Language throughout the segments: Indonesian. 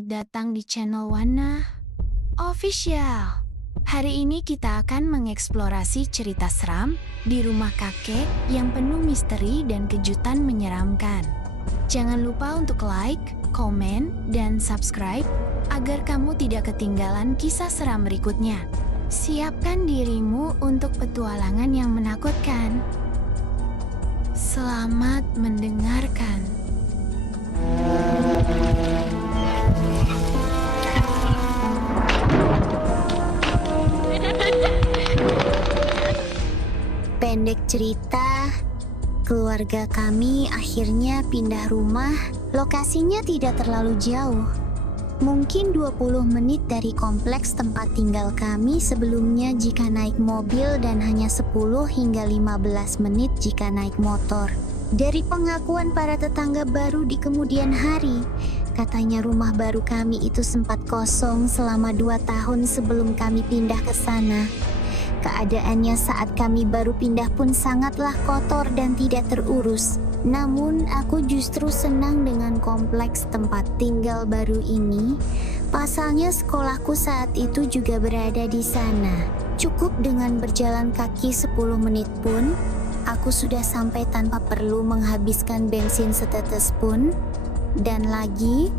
selamat datang di channel Wana Official. Hari ini kita akan mengeksplorasi cerita seram di rumah kakek yang penuh misteri dan kejutan menyeramkan. Jangan lupa untuk like, komen, dan subscribe agar kamu tidak ketinggalan kisah seram berikutnya. Siapkan dirimu untuk petualangan yang menakutkan. Selamat mendengarkan. Pendek cerita, keluarga kami akhirnya pindah rumah. Lokasinya tidak terlalu jauh. Mungkin 20 menit dari kompleks tempat tinggal kami sebelumnya jika naik mobil dan hanya 10 hingga 15 menit jika naik motor. Dari pengakuan para tetangga baru di kemudian hari, katanya rumah baru kami itu sempat kosong selama 2 tahun sebelum kami pindah ke sana. Keadaannya saat kami baru pindah pun sangatlah kotor dan tidak terurus. Namun aku justru senang dengan kompleks tempat tinggal baru ini. Pasalnya sekolahku saat itu juga berada di sana. Cukup dengan berjalan kaki 10 menit pun, aku sudah sampai tanpa perlu menghabiskan bensin setetes pun. Dan lagi,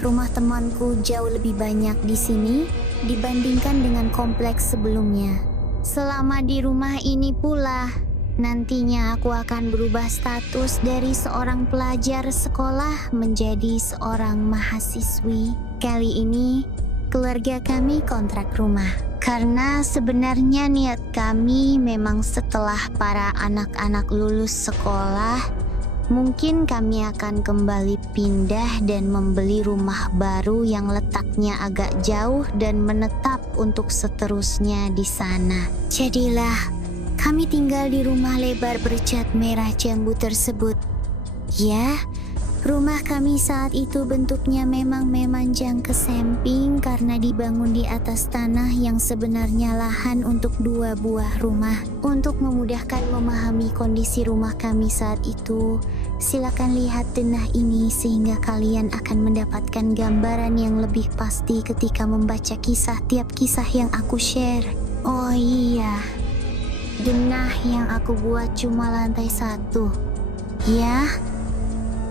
rumah temanku jauh lebih banyak di sini dibandingkan dengan kompleks sebelumnya. Selama di rumah ini pula, nantinya aku akan berubah status dari seorang pelajar sekolah menjadi seorang mahasiswi. Kali ini, keluarga kami kontrak rumah. Karena sebenarnya niat kami memang setelah para anak-anak lulus sekolah, mungkin kami akan kembali pindah dan membeli rumah baru yang letaknya agak jauh dan menetap untuk seterusnya di sana. Jadilah, kami tinggal di rumah lebar bercat merah jambu tersebut. Ya, rumah kami saat itu bentuknya memang memanjang ke samping karena dibangun di atas tanah yang sebenarnya lahan untuk 2 buah rumah. Untuk memudahkan memahami kondisi rumah kami saat itu, silakan lihat denah ini sehingga kalian akan mendapatkan gambaran yang lebih pasti ketika membaca tiap kisah yang aku share. Oh iya, denah yang aku buat cuma lantai 1. Ya,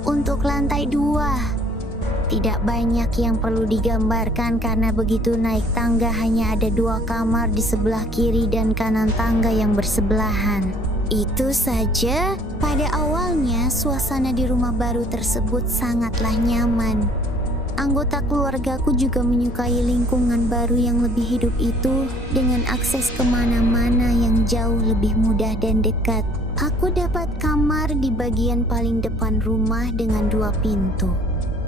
untuk lantai 2, tidak banyak yang perlu digambarkan karena begitu naik tangga hanya ada 2 kamar di sebelah kiri dan kanan tangga yang bersebelahan. Itu saja, pada awalnya suasana di rumah baru tersebut sangatlah nyaman. Anggota keluargaku juga menyukai lingkungan baru yang lebih hidup itu dengan akses kemana-mana yang jauh lebih mudah dan dekat. Aku dapat kamar di bagian paling depan rumah dengan 2 pintu.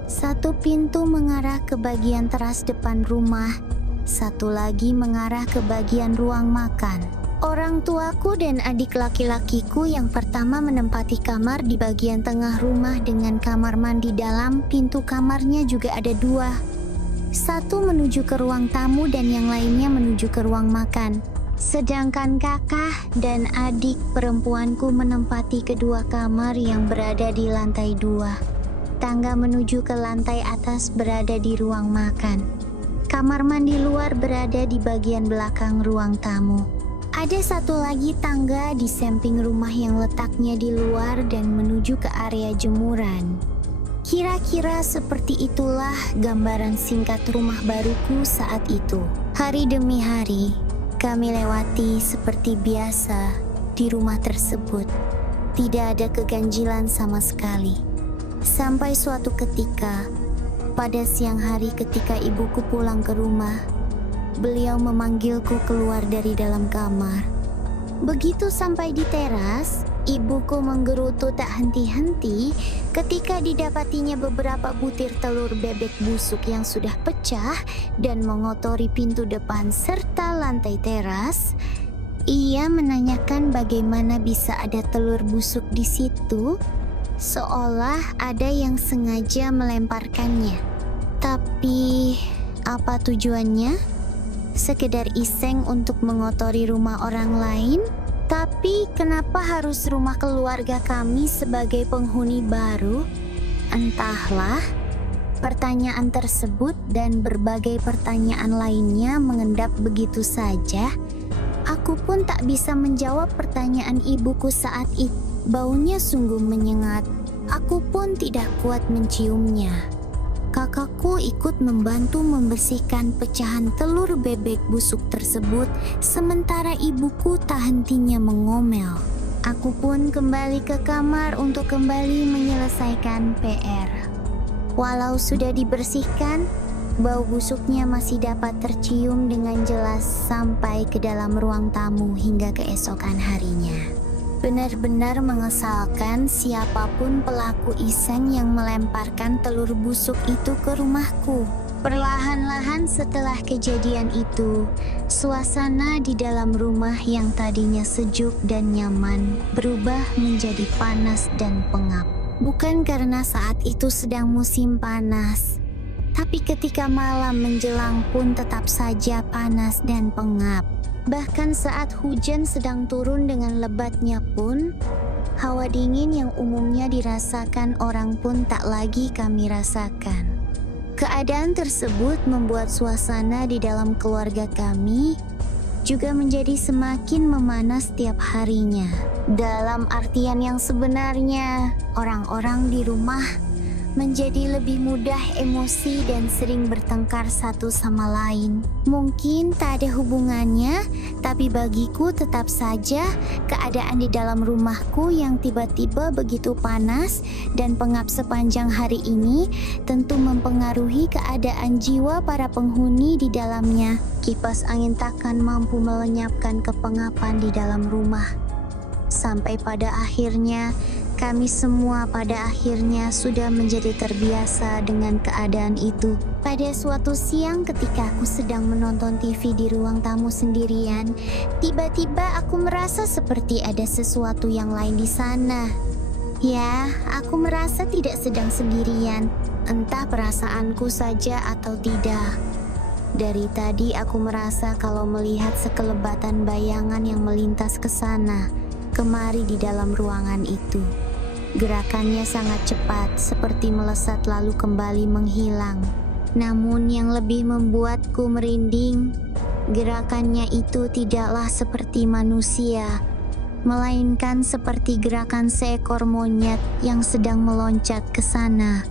Satu pintu mengarah ke bagian teras depan rumah, satu lagi mengarah ke bagian ruang makan. Orang tuaku dan adik laki-lakiku yang pertama menempati kamar di bagian tengah rumah dengan kamar mandi dalam. Pintu kamarnya juga ada 2. Satu menuju ke ruang tamu dan yang lainnya menuju ke ruang makan. Sedangkan kakak dan adik perempuanku menempati kedua kamar yang berada di lantai 2. Tangga menuju ke lantai atas berada di ruang makan. Kamar mandi luar berada di bagian belakang ruang tamu. Ada satu lagi tangga di samping rumah yang letaknya di luar dan menuju ke area jemuran. Kira-kira seperti itulah gambaran singkat rumah baruku saat itu. Hari demi hari, kami lewati seperti biasa di rumah tersebut. Tidak ada keganjilan sama sekali. Sampai suatu ketika, pada siang hari ketika ibuku pulang ke rumah, beliau memanggilku keluar dari dalam kamar. Begitu sampai di teras, ibuku menggerutu tak henti-henti ketika didapatinya beberapa butir telur bebek busuk yang sudah pecah dan mengotori pintu depan serta lantai teras. Ia menanyakan bagaimana bisa ada telur busuk di situ, seolah ada yang sengaja melemparkannya. Tapi, apa tujuannya? Sekedar iseng untuk mengotori rumah orang lain? Tapi kenapa harus rumah keluarga kami sebagai penghuni baru? Entahlah. Pertanyaan tersebut dan berbagai pertanyaan lainnya mengendap begitu saja. Aku pun tak bisa menjawab pertanyaan ibuku saat itu. Baunya sungguh menyengat. Aku pun tidak kuat menciumnya. Kakakku ikut membantu membersihkan pecahan telur bebek busuk tersebut, sementara ibuku tak hentinya mengomel. Aku pun kembali ke kamar untuk kembali menyelesaikan PR. Walau sudah dibersihkan, bau busuknya masih dapat tercium dengan jelas sampai ke dalam ruang tamu hingga keesokan harinya. Benar-benar mengesalkan siapapun pelaku iseng yang melemparkan telur busuk itu ke rumahku. Perlahan-lahan setelah kejadian itu, suasana di dalam rumah yang tadinya sejuk dan nyaman berubah menjadi panas dan pengap. Bukan karena saat itu sedang musim panas, tapi ketika malam menjelang pun tetap saja panas dan pengap. Bahkan saat hujan sedang turun dengan lebatnya pun, hawa dingin yang umumnya dirasakan orang pun tak lagi kami rasakan. Keadaan tersebut membuat suasana di dalam keluarga kami juga menjadi semakin memanas setiap harinya. Dalam artian yang sebenarnya, orang-orang di rumah menjadi lebih mudah emosi dan sering bertengkar satu sama lain. Mungkin tak ada hubungannya, tapi bagiku tetap saja keadaan di dalam rumahku yang tiba-tiba begitu panas dan pengap sepanjang hari ini tentu mempengaruhi keadaan jiwa para penghuni di dalamnya. Kipas angin takkan mampu melenyapkan kepengapan di dalam rumah. Sampai pada akhirnya, kami semua pada akhirnya sudah menjadi terbiasa dengan keadaan itu. Pada suatu siang ketika aku sedang menonton TV di ruang tamu sendirian, tiba-tiba aku merasa seperti ada sesuatu yang lain di sana. Ya, aku merasa tidak sedang sendirian, entah perasaanku saja atau tidak. Dari tadi aku merasa kalau melihat sekelebatan bayangan yang melintas ke sana, kemari di dalam ruangan itu. Gerakannya sangat cepat, seperti melesat lalu kembali menghilang. Namun yang lebih membuatku merinding, gerakannya itu tidaklah seperti manusia, melainkan seperti gerakan seekor monyet yang sedang meloncat ke sana,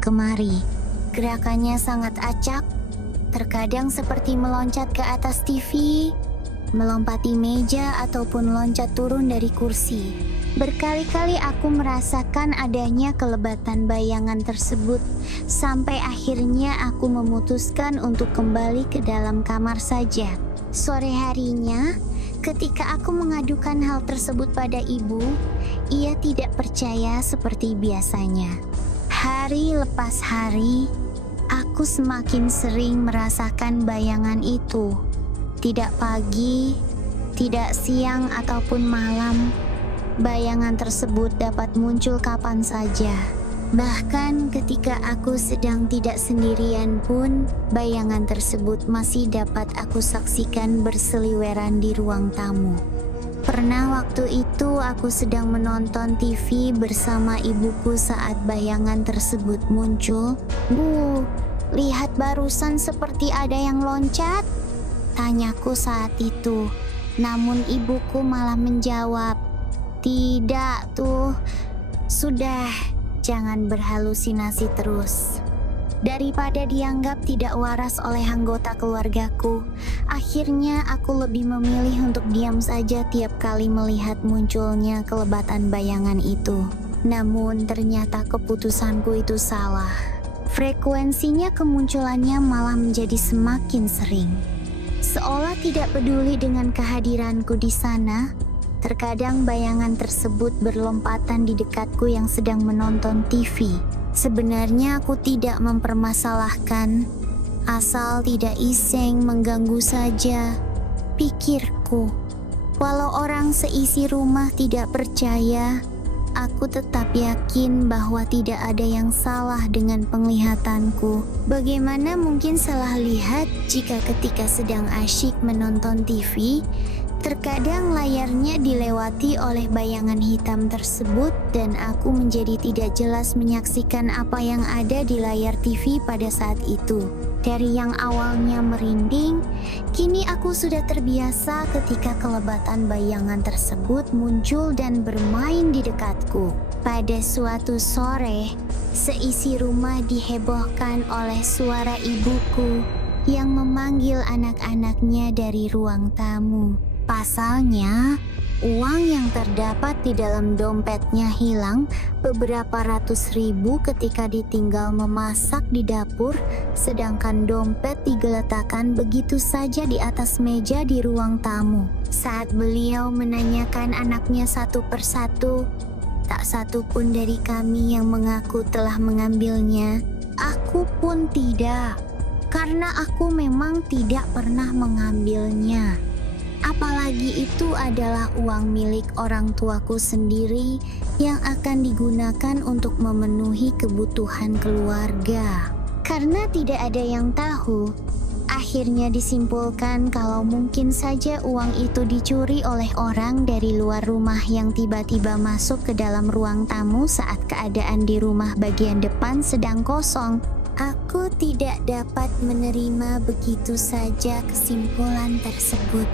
kemari. Gerakannya sangat acak, terkadang seperti meloncat ke atas TV, melompati meja ataupun loncat turun dari kursi. Berkali-kali aku merasakan adanya kelebatan bayangan tersebut, sampai akhirnya aku memutuskan untuk kembali ke dalam kamar saja. Sore harinya, ketika aku mengadukan hal tersebut pada ibu, ia tidak percaya seperti biasanya. Hari lepas hari, aku semakin sering merasakan bayangan itu. Tidak pagi, tidak siang ataupun malam, bayangan tersebut dapat muncul kapan saja. Bahkan ketika aku sedang tidak sendirian pun, bayangan tersebut masih dapat aku saksikan berseliweran di ruang tamu. Pernah waktu itu aku sedang menonton TV bersama ibuku saat bayangan tersebut muncul. "Bu, lihat barusan seperti ada yang loncat?" tanyaku saat itu. Namun ibuku malah menjawab, "Tidak tuh, sudah, jangan berhalusinasi terus." Daripada dianggap tidak waras oleh anggota keluargaku, akhirnya aku lebih memilih untuk diam saja tiap kali melihat munculnya kelebatan bayangan itu. Namun ternyata keputusanku itu salah. Frekuensinya kemunculannya malah menjadi semakin sering. Seolah tidak peduli dengan kehadiranku di sana, terkadang bayangan tersebut berlompatan di dekatku yang sedang menonton TV. Sebenarnya aku tidak mempermasalahkan, asal tidak iseng mengganggu saja, pikirku. Walau orang seisi rumah tidak percaya, aku tetap yakin bahwa tidak ada yang salah dengan penglihatanku. Bagaimana mungkin salah lihat jika ketika sedang asyik menonton TV, Terkadang layarnya dilewati oleh bayangan hitam tersebut dan aku menjadi tidak jelas menyaksikan apa yang ada di layar TV pada saat itu. Dari yang awalnya merinding, kini aku sudah terbiasa ketika kelebatan bayangan tersebut muncul dan bermain di dekatku. Pada suatu sore, seisi rumah dihebohkan oleh suara ibuku yang memanggil anak-anaknya dari ruang tamu. Pasalnya, uang yang terdapat di dalam dompetnya hilang beberapa ratus ribu ketika ditinggal memasak di dapur, sedangkan dompet digeletakkan begitu saja di atas meja di ruang tamu. Saat beliau menanyakan anaknya satu persatu, tak satu pun dari kami yang mengaku telah mengambilnya. Aku pun tidak, karena aku memang tidak pernah mengambilnya. Apalagi itu adalah uang milik orang tuaku sendiri yang akan digunakan untuk memenuhi kebutuhan keluarga. Karena tidak ada yang tahu, akhirnya disimpulkan kalau mungkin saja uang itu dicuri oleh orang dari luar rumah yang tiba-tiba masuk ke dalam ruang tamu saat keadaan di rumah bagian depan sedang kosong. Aku tidak dapat menerima begitu saja kesimpulan tersebut.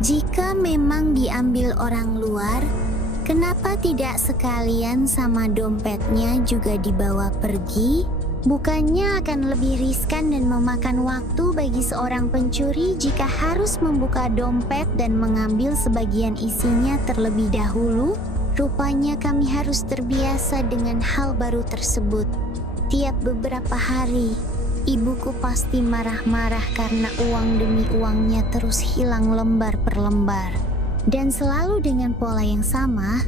Jika memang diambil orang luar, kenapa tidak sekalian sama dompetnya juga dibawa pergi? Bukannya akan lebih riskan dan memakan waktu bagi seorang pencuri jika harus membuka dompet dan mengambil sebagian isinya terlebih dahulu? Rupanya kami harus terbiasa dengan hal baru tersebut. Tiap beberapa hari, ibuku pasti marah-marah karena uang demi uangnya terus hilang lembar per lembar. Dan selalu dengan pola yang sama,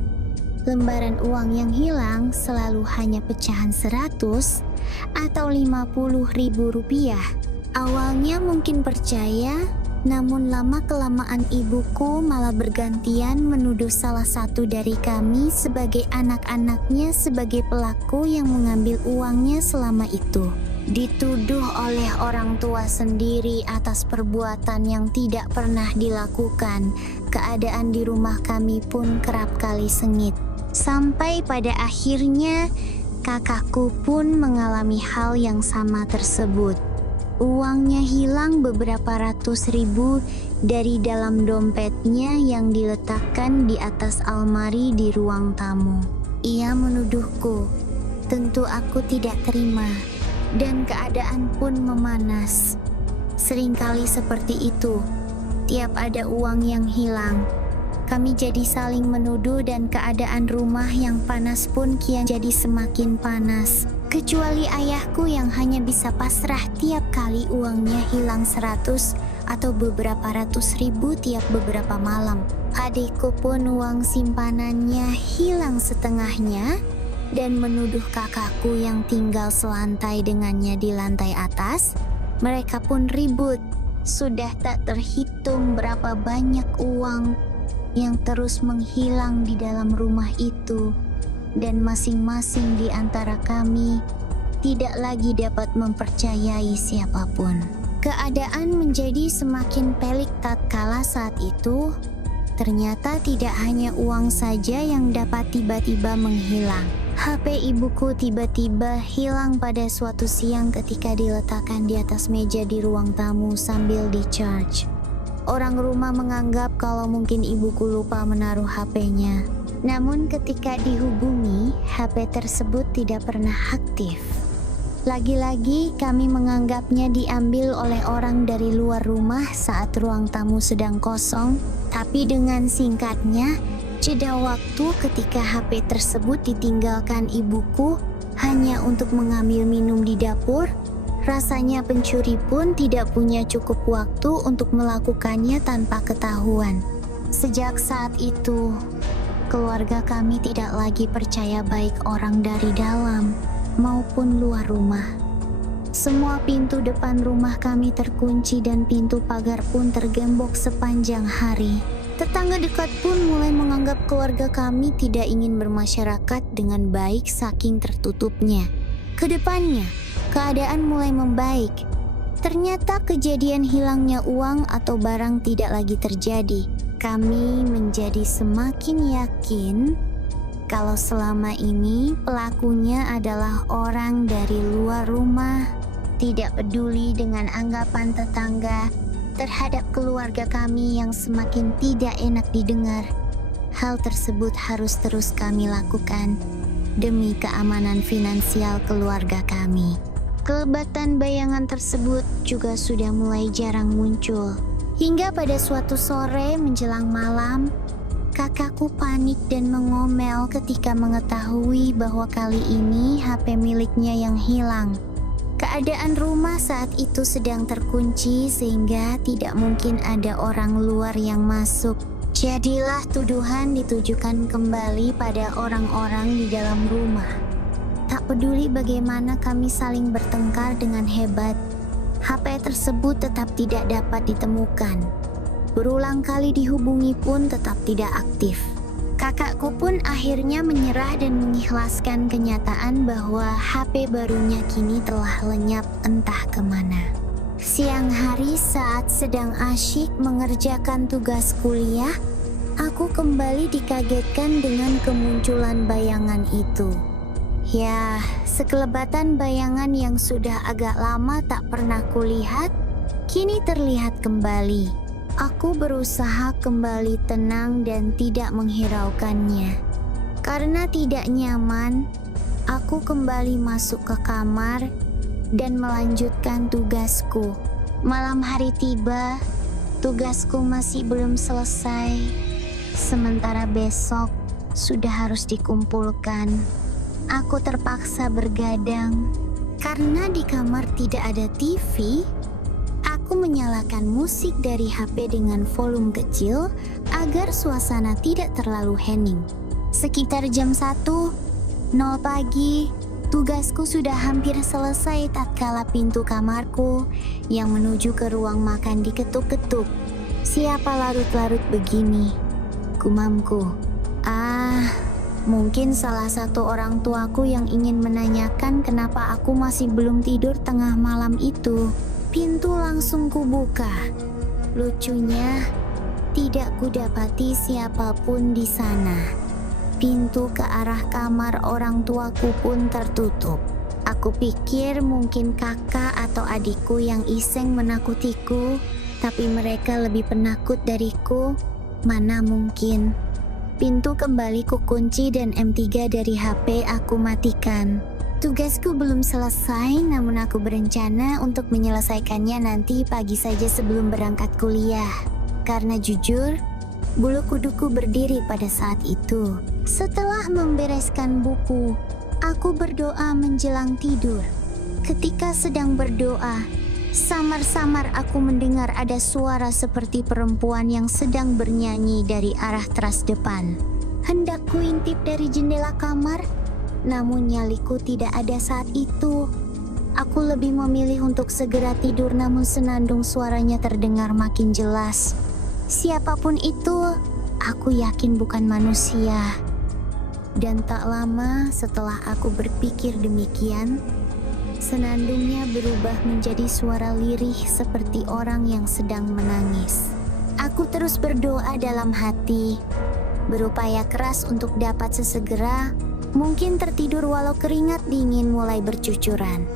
lembaran uang yang hilang selalu hanya pecahan 100 atau 50 ribu rupiah. Awalnya mungkin percaya, namun lama-kelamaan ibuku malah bergantian menuduh salah satu dari kami sebagai anak-anaknya sebagai pelaku yang mengambil uangnya selama itu. Dituduh oleh orang tua sendiri atas perbuatan yang tidak pernah dilakukan. Keadaan di rumah kami pun kerap kali sengit. Sampai pada akhirnya kakakku pun mengalami hal yang sama tersebut. Uangnya hilang beberapa ratus ribu dari dalam dompetnya yang diletakkan di atas almari di ruang tamu. Ia menuduhku. Tentu aku tidak terima. Dan keadaan pun memanas. Seringkali seperti itu. Tiap ada uang yang hilang, kami jadi saling menuduh dan keadaan rumah yang panas pun kian jadi semakin panas. Kecuali ayahku yang hanya bisa pasrah tiap kali uangnya hilang 100 atau beberapa ratus ribu tiap beberapa malam. Adikku pun uang simpanannya hilang setengahnya dan menuduh kakakku yang tinggal selantai dengannya di lantai atas. Mereka pun ribut. Sudah tak terhitung berapa banyak uang yang terus menghilang di dalam rumah itu. Dan masing-masing di antara kami tidak lagi dapat mempercayai siapapun. Keadaan menjadi semakin pelik tatkala saat itu. Ternyata tidak hanya uang saja yang dapat tiba-tiba menghilang. HP ibuku tiba-tiba hilang pada suatu siang ketika diletakkan di atas meja di ruang tamu sambil di-charge. Orang rumah menganggap kalau mungkin ibuku lupa menaruh HP-nya. Namun ketika dihubungi, HP tersebut tidak pernah aktif. Lagi-lagi kami menganggapnya diambil oleh orang dari luar rumah saat ruang tamu sedang kosong. Tapi dengan singkatnya, jeda waktu ketika HP tersebut ditinggalkan ibuku hanya untuk mengambil minum di dapur, rasanya pencuri pun tidak punya cukup waktu untuk melakukannya tanpa ketahuan. Sejak saat itu, keluarga kami tidak lagi percaya baik orang dari dalam maupun luar rumah. Semua pintu depan rumah kami terkunci dan pintu pagar pun tergembok sepanjang hari. Tetangga dekat pun mulai menganggap keluarga kami tidak ingin bermasyarakat dengan baik saking tertutupnya. Kedepannya, keadaan mulai membaik. Ternyata kejadian hilangnya uang atau barang tidak lagi terjadi. Kami menjadi semakin yakin kalau selama ini pelakunya adalah orang dari luar rumah, tidak peduli dengan anggapan tetangga terhadap keluarga kami yang semakin tidak enak didengar. Hal tersebut harus terus kami lakukan demi keamanan finansial keluarga kami. Kelebatan bayangan tersebut juga sudah mulai jarang muncul. Hingga pada suatu sore menjelang malam, kakakku panik dan mengomel ketika mengetahui bahwa kali ini HP miliknya yang hilang. Keadaan rumah saat itu sedang terkunci sehingga tidak mungkin ada orang luar yang masuk. Jadilah tuduhan ditujukan kembali pada orang-orang di dalam rumah. Tak peduli bagaimana kami saling bertengkar dengan hebat, HP tersebut tetap tidak dapat ditemukan. Berulang kali dihubungi pun tetap tidak aktif. Kakakku pun akhirnya menyerah dan mengikhlaskan kenyataan bahwa HP barunya kini telah lenyap entah kemana. Siang hari saat sedang asyik mengerjakan tugas kuliah, aku kembali dikagetkan dengan kemunculan bayangan itu. Ya, sekelebatan bayangan yang sudah agak lama tak pernah kulihat, kini terlihat kembali. Aku berusaha kembali tenang dan tidak menghiraukannya. Karena tidak nyaman, aku kembali masuk ke kamar dan melanjutkan tugasku. Malam hari tiba, tugasku masih belum selesai. Sementara besok sudah harus dikumpulkan. Aku terpaksa bergadang. Karena di kamar tidak ada TV, aku menyalakan musik dari HP dengan volume kecil agar suasana tidak terlalu hening. Sekitar jam 1:00 pagi, tugasku sudah hampir selesai tatkala pintu kamarku yang menuju ke ruang makan diketuk-ketuk. Siapa larut-larut begini? Gumamku. Mungkin salah satu orang tuaku yang ingin menanyakan kenapa aku masih belum tidur tengah malam itu. Pintu langsung kubuka. Lucunya, tidak kudapati siapapun di sana. Pintu ke arah kamar orang tuaku pun tertutup. Aku pikir mungkin kakak atau adikku yang iseng menakutiku, tapi mereka lebih penakut dariku. Mana mungkin. Pintu kembali kukunci dan M3 dari HP aku matikan. Tugasku belum selesai, namun aku berencana untuk menyelesaikannya nanti pagi saja sebelum berangkat kuliah. Karena jujur, bulu kuduku berdiri pada saat itu. Setelah membereskan buku, aku berdoa menjelang tidur. Ketika sedang berdoa, samar-samar aku mendengar ada suara seperti perempuan yang sedang bernyanyi dari arah teras depan. Hendak kuintip dari jendela kamar, namun nyaliku tidak ada saat itu. Aku lebih memilih untuk segera tidur, namun senandung suaranya terdengar makin jelas. Siapapun itu, aku yakin bukan manusia. Dan tak lama setelah aku berpikir demikian, senandungnya berubah menjadi suara lirih seperti orang yang sedang menangis. Aku terus berdoa dalam hati, berupaya keras untuk dapat sesegera mungkin tertidur walau keringat dingin mulai bercucuran.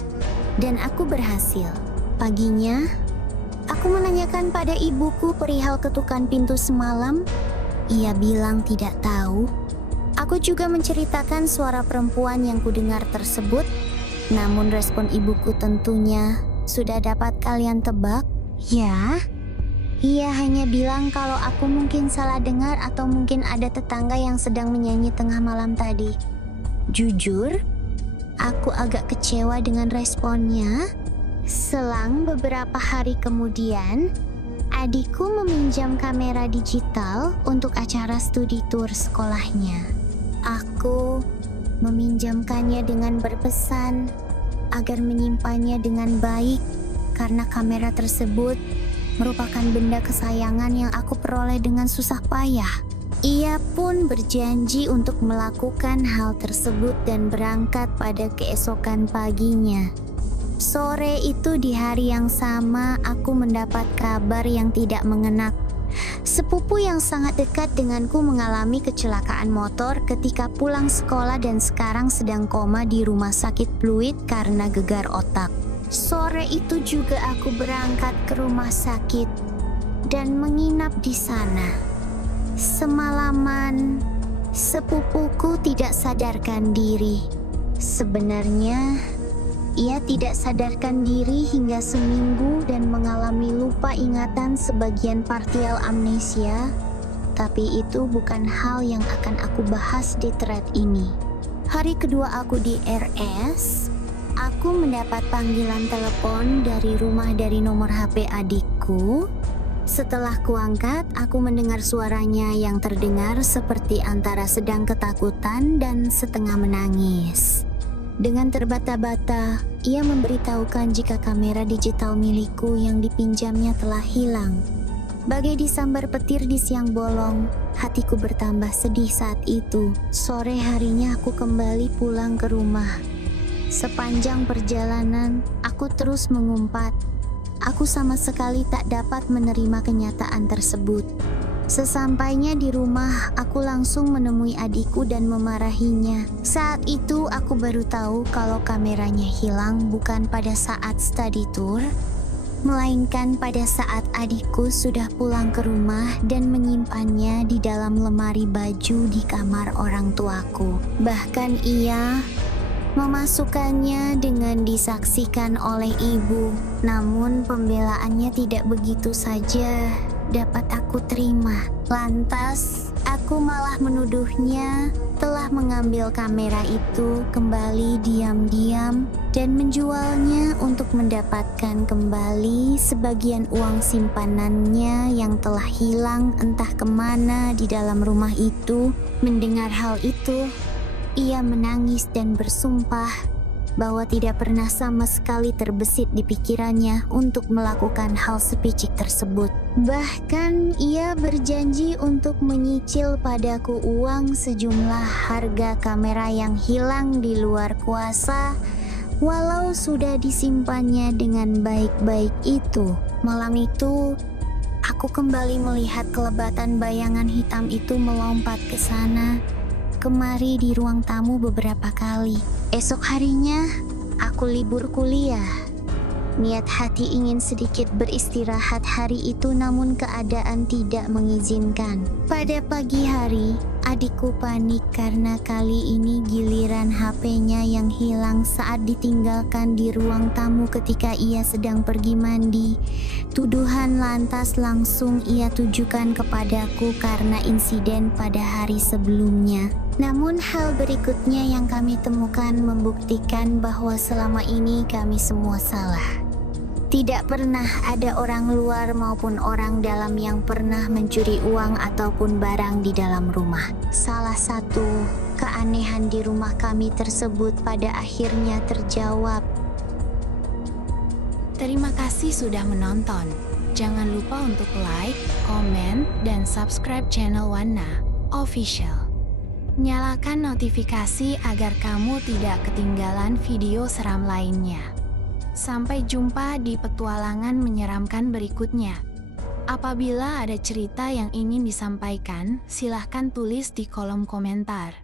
Dan aku berhasil. Paginya, aku menanyakan pada ibuku perihal ketukan pintu semalam. Ia bilang tidak tahu. Aku juga menceritakan suara perempuan yang kudengar tersebut. Namun respon ibuku tentunya sudah dapat kalian tebak. Ya, ia hanya bilang kalau aku mungkin salah dengar atau mungkin ada tetangga yang sedang menyanyi tengah malam tadi. Jujur, aku agak kecewa dengan responnya. Selang beberapa hari kemudian, adikku meminjam kamera digital untuk acara studi tour sekolahnya. Aku meminjamkannya dengan berpesan agar menyimpannya dengan baik karena kamera tersebut merupakan benda kesayangan yang aku peroleh dengan susah payah. Ia pun berjanji untuk melakukan hal tersebut dan berangkat pada keesokan paginya. Sore itu di hari yang sama aku mendapat kabar yang tidak mengenak. Sepupu yang sangat dekat denganku mengalami kecelakaan motor ketika pulang sekolah dan sekarang sedang koma di rumah sakit fluid karena gegar otak. Sore itu juga aku berangkat ke rumah sakit dan menginap di sana. Semalaman, sepupuku tidak sadarkan diri. Sebenarnya, ia tidak sadarkan diri hingga seminggu dan mengalami lupa ingatan sebagian parsial amnesia, tapi itu bukan hal yang akan aku bahas di thread ini. Hari kedua aku di RS, aku mendapat panggilan telepon dari rumah dari nomor HP adikku. Setelah kuangkat, aku mendengar suaranya yang terdengar seperti antara sedang ketakutan dan setengah menangis. Dengan terbata-bata, ia memberitahukan jika kamera digital milikku yang dipinjamnya telah hilang. Bagai disambar petir di siang bolong, hatiku bertambah sedih saat itu. Sore harinya aku kembali pulang ke rumah. Sepanjang perjalanan, aku terus mengumpat. Aku sama sekali tak dapat menerima kenyataan tersebut. Sesampainya di rumah, aku langsung menemui adikku dan memarahinya. Saat itu aku baru tahu kalau kameranya hilang bukan pada saat study tour, melainkan pada saat adikku sudah pulang ke rumah dan menyimpannya di dalam lemari baju di kamar orang tuaku. Bahkan ia memasukkannya dengan disaksikan oleh ibu. Namun pembelaannya tidak begitu saja dapat aku terima. Lantas, aku malah menuduhnya telah mengambil kamera itu kembali diam-diam dan menjualnya untuk mendapatkan kembali sebagian uang simpanannya yang telah hilang entah kemana di dalam rumah itu. Mendengar hal itu, ia menangis dan bersumpah bahwa tidak pernah sama sekali terbesit di pikirannya untuk melakukan hal sepicik tersebut. Bahkan ia berjanji untuk menyicil padaku uang sejumlah harga kamera yang hilang di luar kuasa, walau sudah disimpannya dengan baik-baik itu. Malam itu, aku kembali melihat kelebatan bayangan hitam itu melompat ke sana kemari di ruang tamu beberapa kali. Esok harinya, aku libur kuliah. Niat hati ingin sedikit beristirahat hari itu, namun keadaan tidak mengizinkan. Pada pagi hari, adikku panik karena kali ini giliran HP-nya yang hilang saat ditinggalkan di ruang tamu ketika ia sedang pergi mandi. Tuduhan lantas langsung ia tujukan kepadaku karena insiden pada hari sebelumnya. Namun hal berikutnya yang kami temukan membuktikan bahwa selama ini kami semua salah. Tidak pernah ada orang luar maupun orang dalam yang pernah mencuri uang ataupun barang di dalam rumah. Salah satu keanehan di rumah kami tersebut pada akhirnya terjawab. Terima kasih sudah menonton. Jangan lupa untuk like, komen, dan subscribe channel Wana Official. Nyalakan notifikasi agar kamu tidak ketinggalan video seram lainnya. Sampai jumpa di petualangan menyeramkan berikutnya. Apabila ada cerita yang ingin disampaikan, silahkan tulis di kolom komentar.